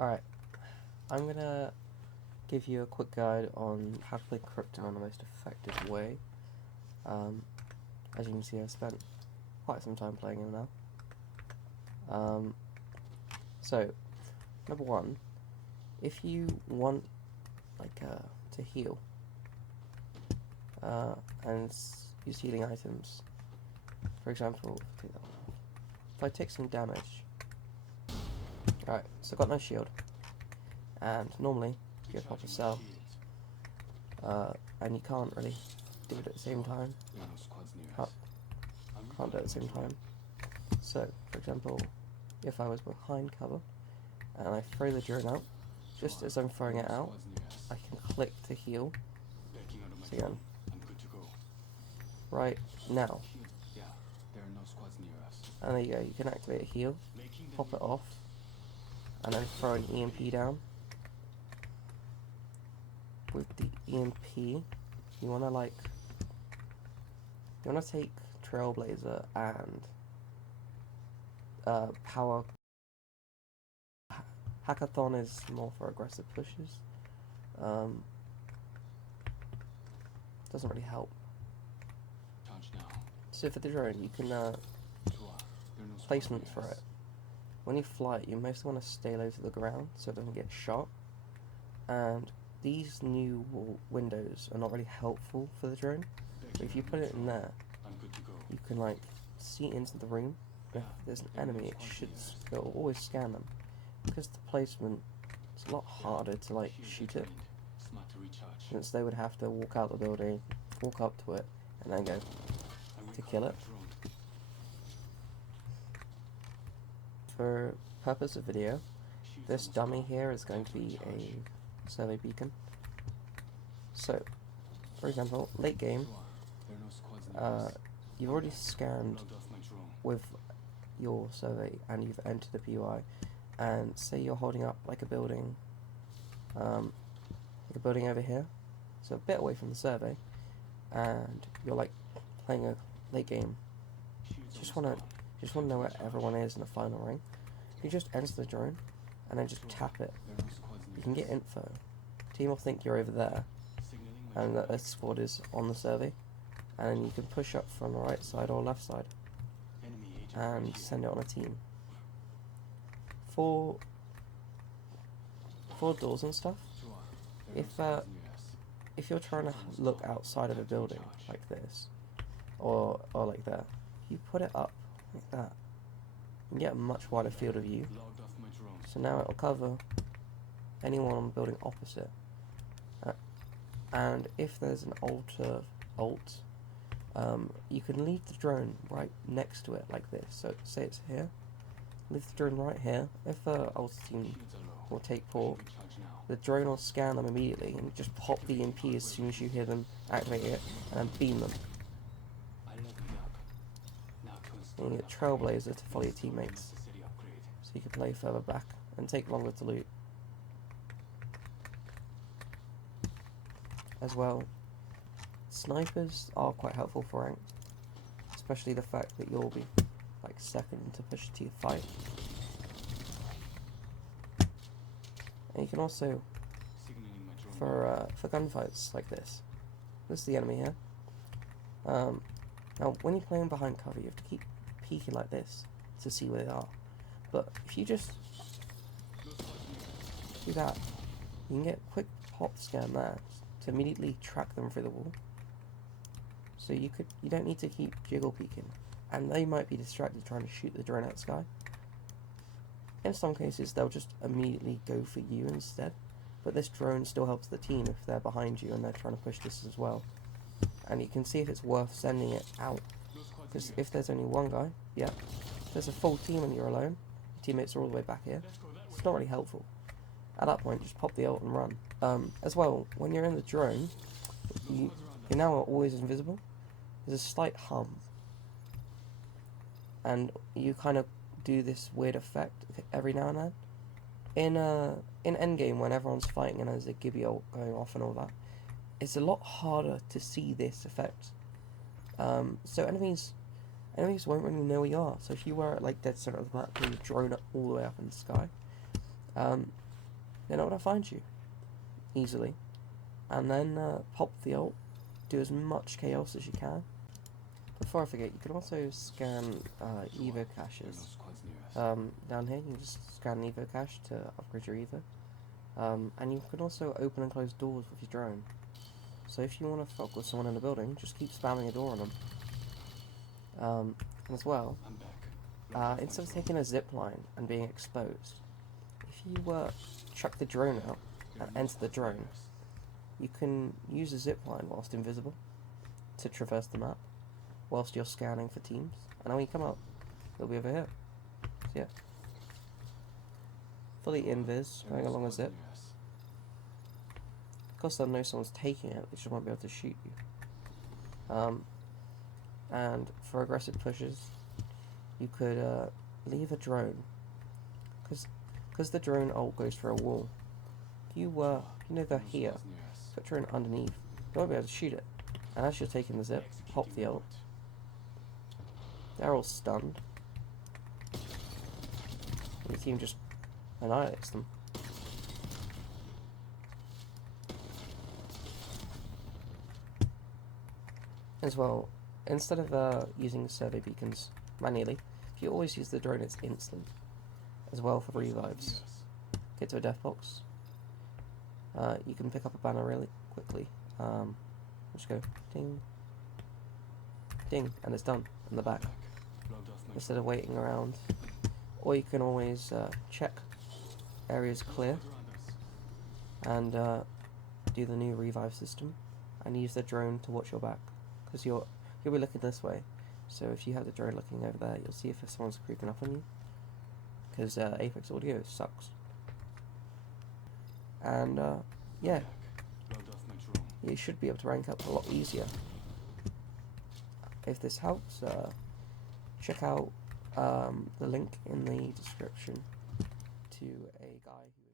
Alright, I'm gonna give you a quick guide on how to play Krypton in the most effective way. As you can see, I've spent quite some time playing him now. So, number one, if you want to heal and use healing items, for example, take that one off. If I take some damage, alright, so I've got no shield, and normally you pop a cell, and you can't really do it at the same time. Can't do it at the same time. So, for example, if I was behind cover and I throw the drone out, just as I'm throwing it out, I can click to heal. So again, right now, and there you go. You can activate a heal, pop it off, and then throw an EMP down. With the EMP, you wanna take Trailblazer and Power. Hackathon is more for aggressive pushes. Doesn't really help. So for the drone, you can placement for it. When you fly it, you mostly want to stay low to the ground so it doesn't get shot. And these new windows are not really helpful for the drone. But if you put it in there, you can see into the room. If there's an enemy, it'll always scan them. Because the placement, it's a lot harder to shoot it, since they would have to walk out the building, walk up to it, and then go to kill it. For purpose of video, this dummy here is going to be a survey beacon. So, for example, late game, you've already scanned with your survey and you've entered the POI, and say you're holding up a building, over here, so a bit away from the survey, and you're playing a late game. Just wanna know where everyone is in the final ring. You just enter the drone and then just tap it. You can get info. Team will think you're over there and that a squad is on the survey, and then you can push up from the right side or left side and send it on a team. For doors and stuff, if you're trying to look outside of a building like this, or like that, you put it up like that, you get a much wider field of view. So now it'll cover anyone on the building opposite. And if there's an alt, you can leave the drone right next to it like this. So say it's here, leave the drone right here. If the alt team will take port, the drone will scan them immediately and just pop the EMP as soon as you hear them activate it, and then beam them. And you get Trailblazer to follow your teammates, so you can play further back and take longer to loot. As well, snipers are quite helpful for rank, especially the fact that you'll be second to push to your fight. And you can also, for gunfights like this is the enemy here. Now when you're playing behind cover, you have to keep peeking like this to see where they are. But if you just do that, you can get a quick pop scan there to immediately track them through the wall. So you don't need to keep jiggle peeking, and they might be distracted trying to shoot the drone out the sky. In some cases, they'll just immediately go for you instead, but this drone still helps the team if they're behind you and they're trying to push this as well. And you can see if it's worth sending it out, because if there's only one guy, yeah. If there's a full team and you're alone, your teammates are all the way back here, it's not really helpful. At that point, just pop the ult and run. As well, when you're in the drone, you're now always invisible. There's a slight hum, and you kind of do this weird effect every now and then. In endgame, when everyone's fighting and there's a Gibby ult going off and all that, it's a lot harder to see this effect. So enemies won't really know where you are. So if you were at dead center of the map, with your drone up all the way up in the sky, they're not going to find you easily. And then pop the ult, do as much chaos as you can. Before I forget, you can also scan Evo caches. Down here, you can just scan Evo cache to upgrade your Evo. And you can also open and close doors with your drone. So if you want to fuck with someone in the building, just keep spamming a door on them. And as well, instead of taking a zip line and being exposed, if you chuck the drone out and enter the drone, you can use a zip line whilst invisible to traverse the map whilst you're scanning for teams. And when you come out, they'll be over here. So yeah, fully invis, going along a zip. Of course, they'll know someone's taking it, they just won't be able to shoot you. And for aggressive pushes, you could leave a drone, because the drone ult goes for a wall. If you know they're here, put drone underneath, you won't be able to shoot it. And as you're taking the zip, pop the ult. They're all stunned. And your team just annihilates them. As well, instead of using survey beacons manually, if you always use the drone, it's instant. As well for revives. Get to a death box. You can pick up a banner really quickly. Just go ding, ding, and it's done in the back. Instead of waiting around. Or you can always check areas clear and do the new revive system and use the drone to watch your back, because you'll be looking this way. So if you have the drone looking over there, you'll see if someone's creeping up on you, because Apex audio sucks. And yeah, you should be able to rank up a lot easier. If this helps, check out the link in the description to a guy who